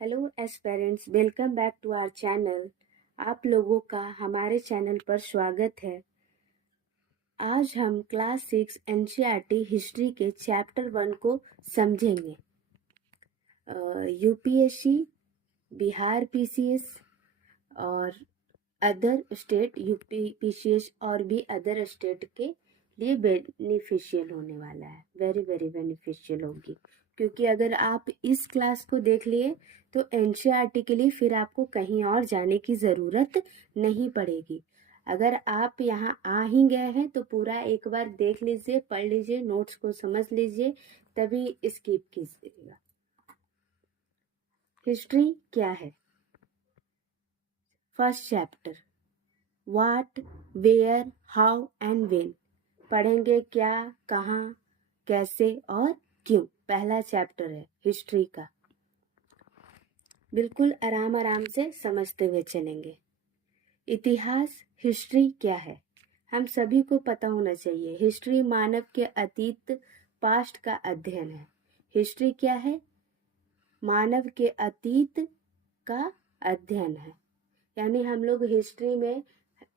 Hello aspirants, welcome back to our channel. आप लोगों का हमारे चैनल पर स्वागत है। आज हम क्लास 6 एनसीईआरटी हिस्ट्री के चैप्टर 1 को समझेंगे। यूपीएससी, बिहार पीसीएस और अदर स्टेट यूपीपीसीएस और भी अदर स्टेट के लिए बेनिफिशियल होने वाला है। वेरी वेरी बेनिफिशियल होगी, क्योंकि अगर आप इस क्लास को देख लिए तो एनसीईआरटी के लिए फिर आपको कहीं और जाने की ज़रूरत नहीं पड़ेगी। अगर आप यहाँ आ ही गए हैं तो पूरा एक बार देख लीजिए, पढ़ लीजिए, नोट्स को समझ लीजिए, तभी स्किप कीजिएगा। हिस्ट्री क्या है? First chapter, what, where, how and when. पढ़ेंगे क्या, कहाँ, कैसे और क्यों। पहला चैप्टर है हिस्ट्री का। बिल्कुल आराम आराम से समझते हुए चलेंगे। इतिहास, हिस्ट्री क्या है? हम सभी को पता होना चाहिए। हिस्ट्री मानव के अतीत, पास्ट का अध्ययन है। हिस्ट्री क्या है? मानव के अतीत का अध्ययन है। यानी हम लोग हिस्ट्री में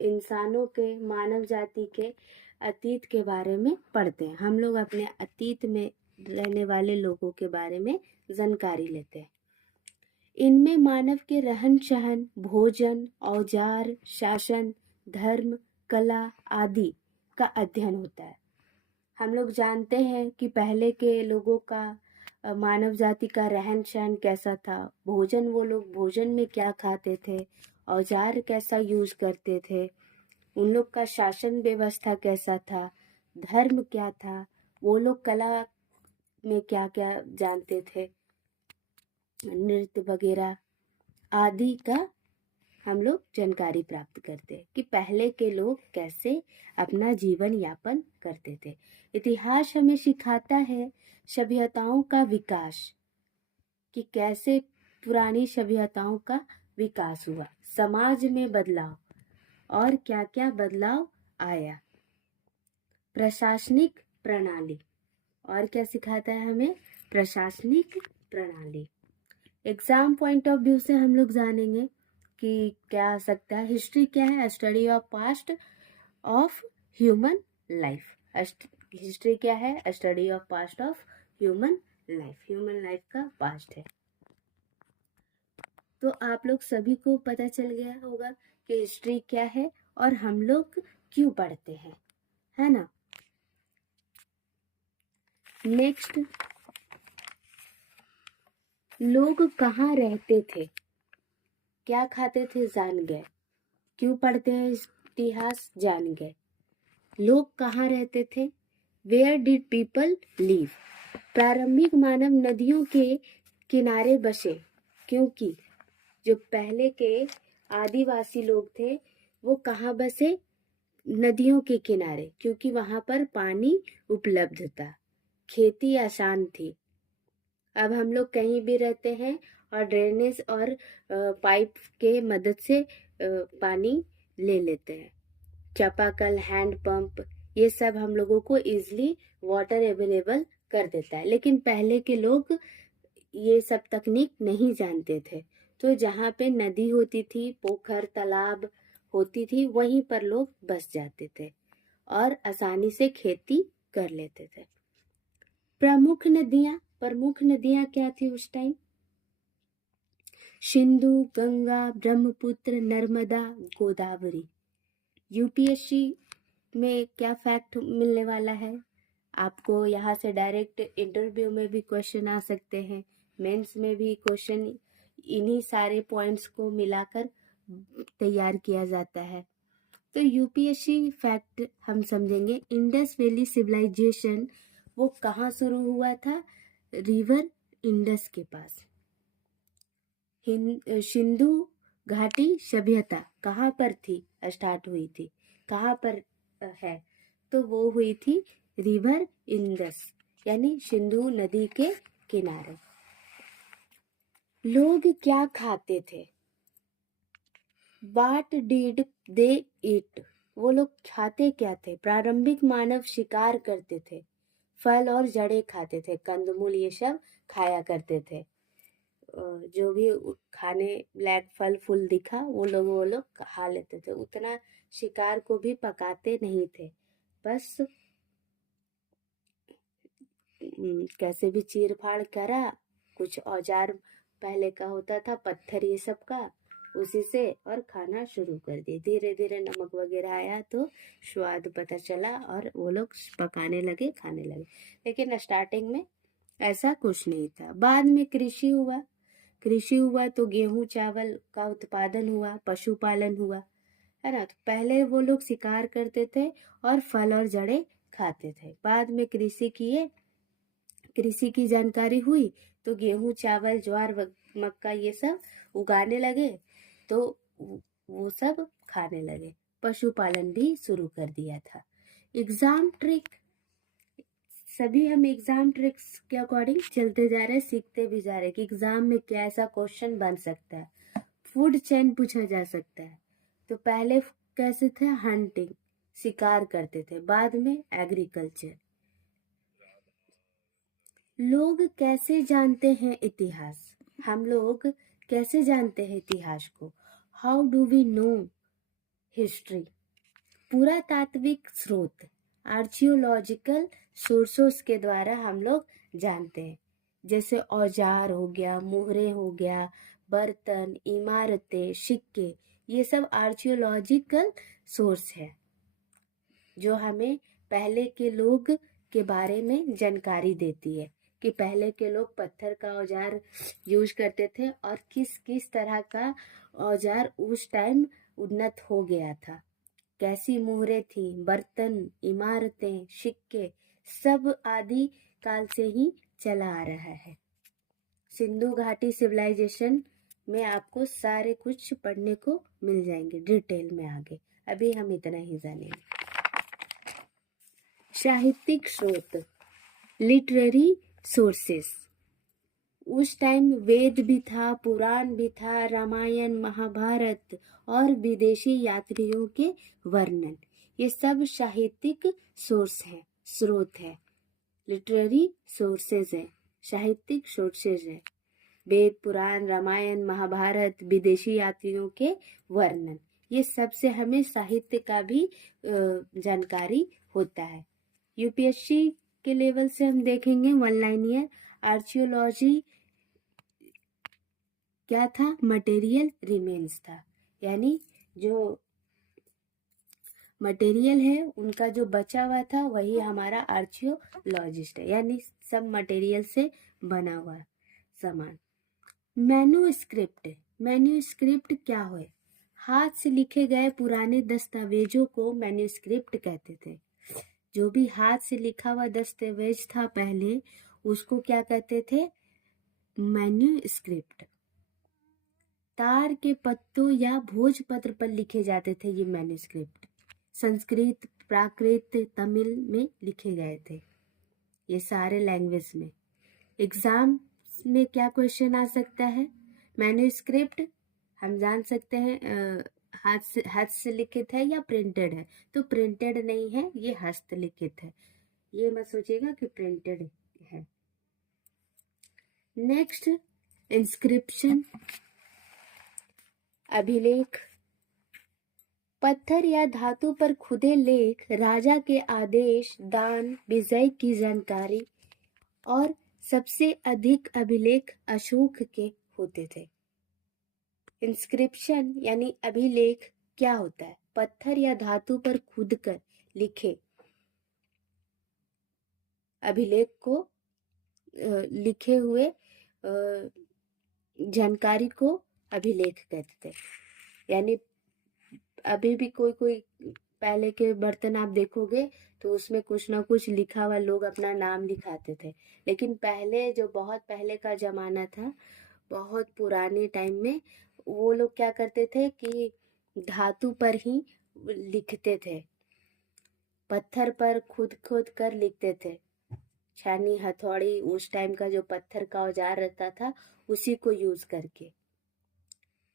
इंसानों के, मानव जाति के अतीत के बारे में पढ़ते हैं। हम लोग अपने अतीत में रहने वाले लोगों के बारे में जानकारी लेते हैं। इनमें मानव के रहन सहन, भोजन, औजार, शासन, धर्म, कला आदि का अध्ययन होता है। हम लोग जानते हैं कि पहले के लोगों का, मानव जाति का रहन सहन कैसा था, भोजन, वो लोग भोजन में क्या खाते थे, औजार कैसा यूज करते थे, उन लोग का शासन व्यवस्था कैसा था, धर्म क्या था, वो लोग कला में क्या क्या जानते थे, नृत्य वगैरह आदि का हम लोग जानकारी प्राप्त करते हैं कि पहले के लोग कैसे अपना जीवन यापन करते थे। इतिहास हमें सिखाता है सभ्यताओं का विकास, कि कैसे पुरानी सभ्यताओं का विकास हुआ, समाज में बदलाव और क्या क्या बदलाव आया। प्रशासनिक प्रणाली, और क्या सिखाता है हमें? प्रशासनिक प्रणाली। एग्जाम पॉइंट ऑफ व्यू से हम लोग जानेंगे कि क्या आ सकता है। हिस्ट्री क्या है? Study of past of human life. History क्या है? Study of past of human life. Human life का पास्ट है। तो आप लोग सभी को पता चल गया होगा कि हिस्ट्री क्या है और हम लोग क्यों पढ़ते हैं, है ना। नेक्स्ट, लोग कहाँ रहते थे, क्या खाते थे, जान गए। क्यों पढ़ते हैं इतिहास, जान गए। लोग कहाँ रहते थे? Where did people live. प्रारंभिक मानव नदियों के किनारे बसे, क्योंकि जो पहले के आदिवासी लोग थे वो कहाँ बसे? नदियों के किनारे, क्योंकि वहां पर पानी उपलब्ध था, खेती आसान थी। अब हम लोग कहीं भी रहते हैं और ड्रेनेज और पाइप के मदद से पानी ले लेते हैं। चापाकल, हैंड पंप, ये सब हम लोगों को इजीली वाटर अवेलेबल कर देता है। लेकिन पहले के लोग ये सब तकनीक नहीं जानते थे। तो जहाँ पे नदी होती थी, पोखर, तालाब होती थी, वहीं पर लोग बस जाते थे और आसानी से खेती कर लेते थे। प्रमुख नदियाँ क्या थी उस टाइम? सिंधु, गंगा, ब्रह्मपुत्र, नर्मदा, गोदावरी। यूपीएससी में क्या फैक्ट मिलने वाला है आपको? यहाँ से डायरेक्ट इंटरव्यू में भी क्वेश्चन आ सकते हैं, मेंस में भी क्वेश्चन इन्हीं सारे पॉइंट्स को मिलाकर तैयार किया जाता है। तो यूपीएससी फैक्ट हम समझेंगे। इंडस वैली सिविलाइजेशन वो कहाँ शुरू हुआ था? रिवर इंडस के पास। सिंधु घाटी सभ्यता कहाँ पर थी, स्टार्ट हुई थी, कहाँ पर है? तो वो हुई थी रिवर इंडस, यानी सिंधु नदी के किनारे। लोग क्या खाते थे? What did they eat? वो लोग खाते क्या थे? प्रारंभिक मानव शिकार करते थे, फल और जड़ें खाते थे, कंदमूल ये सब खाया करते थे। जो भी खाने लायक फल फूल दिखा वो लोग खा लेते थे। उतना शिकार को भी पकाते नहीं थे, बस कैसे भी चीर फाड़ करा। कुछ औजार पहले का होता था, पत्थर ये सब का, उसी से और खाना शुरू कर दिए। धीरे धीरे नमक वगैरह आया तो स्वाद पता चला और वो लोग पकाने लगे, खाने लगे। लेकिन स्टार्टिंग में ऐसा कुछ नहीं था। बाद में कृषि हुआ तो गेहूं चावल का उत्पादन हुआ, पशुपालन हुआ, है ना। तो पहले वो लोग शिकार करते थे और फल और जड़ें खाते थे। बाद में कृषि की जानकारी हुई तो गेहूं चावल ज्वार मक्का ये सब उगाने लगे, तो वो सब खाने लगे। पशुपालन भी शुरू कर दिया था। एग्जाम ट्रिक, सभी हम एग्जाम ट्रिक्स के अकॉर्डिंग चलते जा रहे हैं, सीखते भी जा रहे हैं कि एग्जाम में क्या ऐसा क्वेश्चन बन सकता है। फूड चेन पूछा जा सकता है। तो पहले कैसे थे, हंटिंग, शिकार करते थे, बाद में एग्रीकल्चर। लोग कैसे जानते हैं इतिहास, हम लोग कैसे जानते हैं इतिहास को? How do we know history? पुरातात्विक स्रोत, आर्चियोलॉजिकल सोर्सेस के द्वारा हम लोग जानते हैं। जैसे औजार हो गया, मुहरे हो गया, बर्तन, इमारतें, सिक्के, ये सब आर्चियोलॉजिकल सोर्स है जो हमें पहले के लोग के बारे में जानकारी देती है कि पहले के लोग पत्थर का औजार यूज करते थे और किस किस तरह का औजार उस टाइम उन्नत हो गया था, कैसी मुहरें थी, बर्तन, इमारतें, सिक्के, सब आदि काल से ही चला आ रहा है। सिंधु घाटी सिविलाइजेशन में आपको सारे कुछ पढ़ने को मिल जाएंगे डिटेल में आगे। अभी हम इतना ही जानेंगे। साहित्यिक स्रोत, लिटरेरी सोर्सेस। उस टाइम वेद भी था, पुराण भी था, रामायण, महाभारत और विदेशी यात्रियों के वर्णन, ये सब साहित्यिक सोर्स है, स्रोत है। लिटरेरी सोर्सेज है, साहित्यिक सोर्सेज है। वेद, पुराण, रामायण, महाभारत, विदेशी यात्रियों के वर्णन, ये सबसे हमें साहित्य का भी जानकारी होता है। यूपीएससी के लेवल से हम देखेंगे, वन लाइनियर आर्चियोलॉजी क्या था, मटेरियल रिमेन्स था, यानी जो मटेरियल है उनका जो बचा हुआ था वही हमारा आर्चियोलॉजिस्ट है, यानी सब मटेरियल से बना हुआ सामान। मैन्यूस्क्रिप्ट क्या है? हाथ से लिखे गए पुराने दस्तावेजों को मैन्यूस्क्रिप्ट कहते थे। जो भी हाथ से लिखा हुआ दस्तावेज था पहले, उसको क्या कहते थे? मैन्यूस्क्रिप्ट। तार के पत्तों या भोजपत्र पर लिखे जाते थे ये मैन्यूस्क्रिप्ट। संस्कृत, प्राकृत, तमिल में लिखे गए थे, ये सारे लैंग्वेज में। एग्जाम में क्या क्वेश्चन आ सकता है? मैन्यूस्क्रिप्ट हम जान सकते हैं हाथ से लिखित है या प्रिंटेड है, तो प्रिंटेड नहीं है, ये हस्तलिखित है। ये मत सोचिएगा कि प्रिंटेड है। नेक्स्ट, इंस्क्रिप्शन, अभिलेख। पत्थर या धातु पर खुदे लेख, राजा के आदेश, दान, विजय की जानकारी, और सबसे अधिक अभिलेख अशोक के होते थे। इंस्क्रिप्शन यानी अभिलेख क्या होता है? पत्थर या धातु पर खुद कर लिखे अभिलेख को, लिखे हुए जानकारी को अभिलेख कहते थे। यानी अभी भी कोई पहले के बर्तन आप देखोगे तो उसमें कुछ ना कुछ लिखा हुआ, लोग अपना नाम लिखाते थे। लेकिन पहले जो बहुत पहले का जमाना था, बहुत पुराने टाइम में, वो लोग क्या करते थे कि धातु पर ही लिखते थे, पत्थर पर खुद खुद कर लिखते थे। छानी, हथौड़ी, उस टाइम का जो पत्थर का औजार रहता था उसी को यूज करके।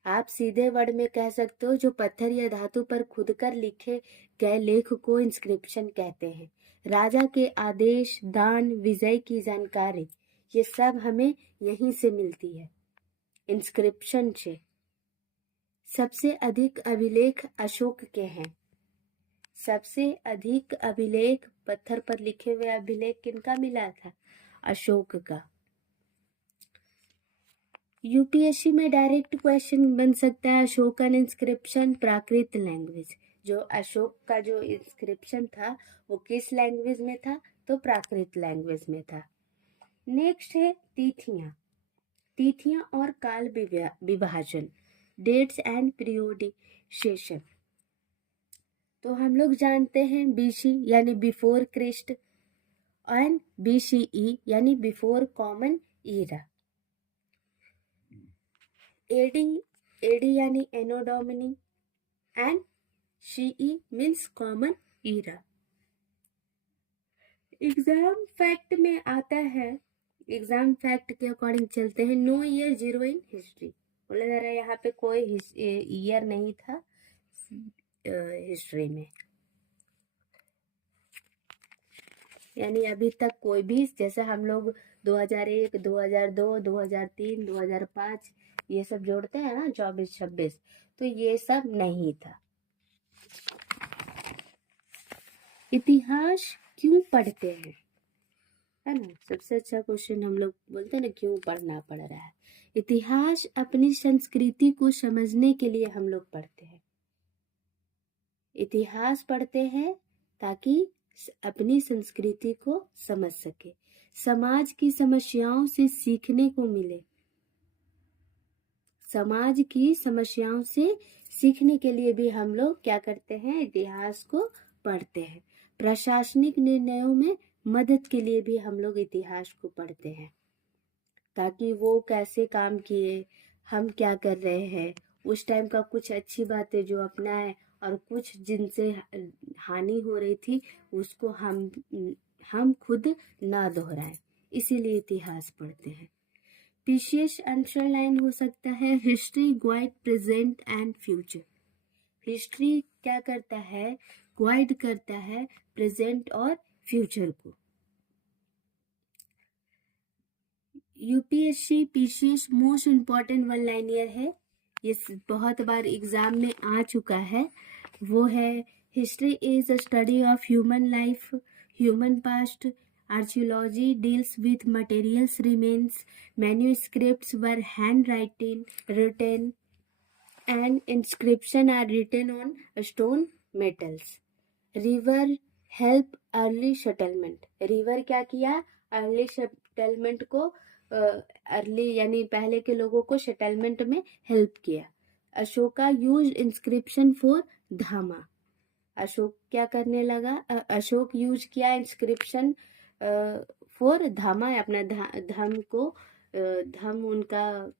आप सीधे वर्ड में कह सकते हो जो पत्थर या धातु पर खुद कर लिखे गए लेख को इंस्क्रिप्शन कहते हैं। राजा के आदेश, दान, विजय की जानकारी, ये सब हमें यहीं से मिलती है। इंस्क्रिप्शन से। सबसे अधिक अभिलेख अशोक के हैं। सबसे अधिक अभिलेख पत्थर पर लिखे हुए अभिलेख किनका मिला था? अशोक का। यूपीएससी में डायरेक्ट क्वेश्चन बन सकता है अशोकन इंस्क्रिप्शन प्राकृत लैंग्वेज। जो अशोक का जो इंस्क्रिप्शन था वो किस लैंग्वेज में था? तो प्राकृत लैंग्वेज में था। नेक्स्ट है तिथियां। तिथियां और काल विभाजन, डेट्स एंड पीरियोडिसेशन। तो हम लोग जानते हैं बीसी यानी बिफोर क्रिस्ट एंड बीसीई यानी बिफोर कॉमन ईरा। एडी यानी anno domini and CE means common era. Exam fact में आता है, एग्जाम फैक्ट के अकॉर्डिंग चलते हैं। No year zero in history. बोला जा रहा है यहाँ पे कोई ईयर नहीं था हिस्ट्री में, यानी अभी तक कोई भी, जैसे हम लोग 2001, 2002, 2003, 2005 ये सब जोड़ते हैं ना 24, 26, तो ये सब नहीं था। इतिहास क्यों पढ़ते हैं, है ना? सबसे अच्छा क्वेश्चन हम लोग बोलते हैं ना, क्यों पढ़ना पड़ रहा है। इतिहास अपनी संस्कृति को समझने के लिए हम लोग पढ़ते हैं। इतिहास पढ़ते हैं ताकि अपनी संस्कृति को समझ सके, समाज की समस्याओं से सीखने को मिले। समाज की समस्याओं से सीखने के लिए भी हम लोग क्या करते हैं? इतिहास को पढ़ते हैं। प्रशासनिक निर्णयों में मदद के लिए भी हम लोग इतिहास को पढ़ते हैं, ताकि वो कैसे काम किए, हम क्या कर रहे हैं, उस टाइम का कुछ अच्छी बातें जो अपनाए और कुछ जिनसे हानि हो रही थी उसको हम खुद ना दोहराएं, इसीलिए इतिहास पढ़ते हैं। विशेष अंडरलाइन हो सकता है history guide present and future. History क्या करता है? गाइड करता है प्रेजेंट और फ्यूचर को। UPSC PCS most important one linear है, ये बहुत बार एग्जाम में आ चुका है। वो है history is a study of human life, human past. Archaeology deals with materials remains, manuscripts were written, and inscriptions are written on stone metals. River help early settlement. River क्या किया? अर्ली सेटलमेंट को, early यानी पहले के लोगों को settlement में help किया। अशोका यूज इंस्क्रिप्शन फॉर धामा। अशोक क्या करने लगा? अशोक यूज किया इंस्क्रिप्शन फॉर धामा, अपना धर्म को, धर्म उनका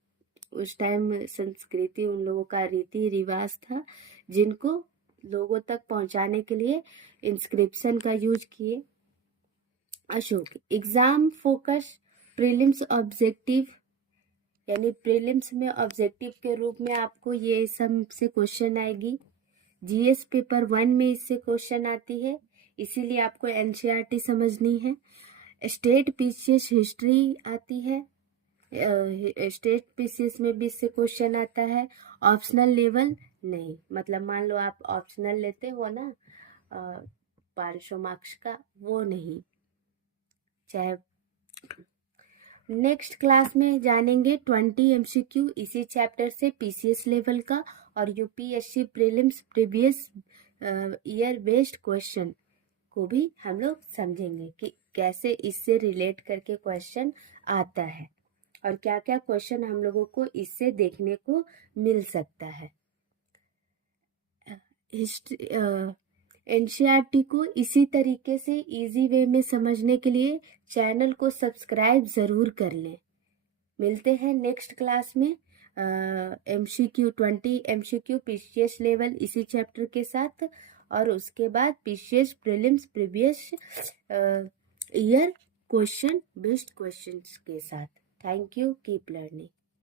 उस टाइम संस्कृति, उन लोगों का रीति रिवाज था जिनको लोगों तक पहुंचाने के लिए इंस्क्रिप्शन का यूज किए Ashok. Exam focus prelims objective, यानी प्रीलिम्स में ऑब्जेक्टिव के रूप में आपको ये सब से क्वेश्चन आएगी। जीएस पेपर 1 में इससे क्वेश्चन आती है, इसीलिए आपको एनसीईआरटी समझनी है। स्टेट पीसीएस हिस्ट्री आती है, स्टेट पीसीएस में भी इससे क्वेश्चन आता है। ऑप्शनल लेवल नहीं, मतलब मान लो आप ऑप्शनल लेते हो ना 500 मार्क्स का, वो नहीं। चाहे नेक्स्ट क्लास में जानेंगे 20 एमसीक्यू इसी चैप्टर से पीसीएस लेवल का, और UPSC prelims previous year based question को भी हम लोग समझेंगे कि कैसे इससे रिलेट करके क्वेश्चन आता है और क्या क्या क्वेश्चन हम लोगों को इससे देखने को मिल सकता है। एनसीईआरटी को इसी तरीके से इजी वे में समझने के लिए चैनल को सब्सक्राइब ज़रूर कर लें। मिलते हैं नेक्स्ट क्लास में एमसीक्यू 20 एमसीक्यू पीसीएस लेवल इसी चैप्टर के साथ, और उसके बाद PCS prelims previous year question based questions के साथ। Thank you, keep learning.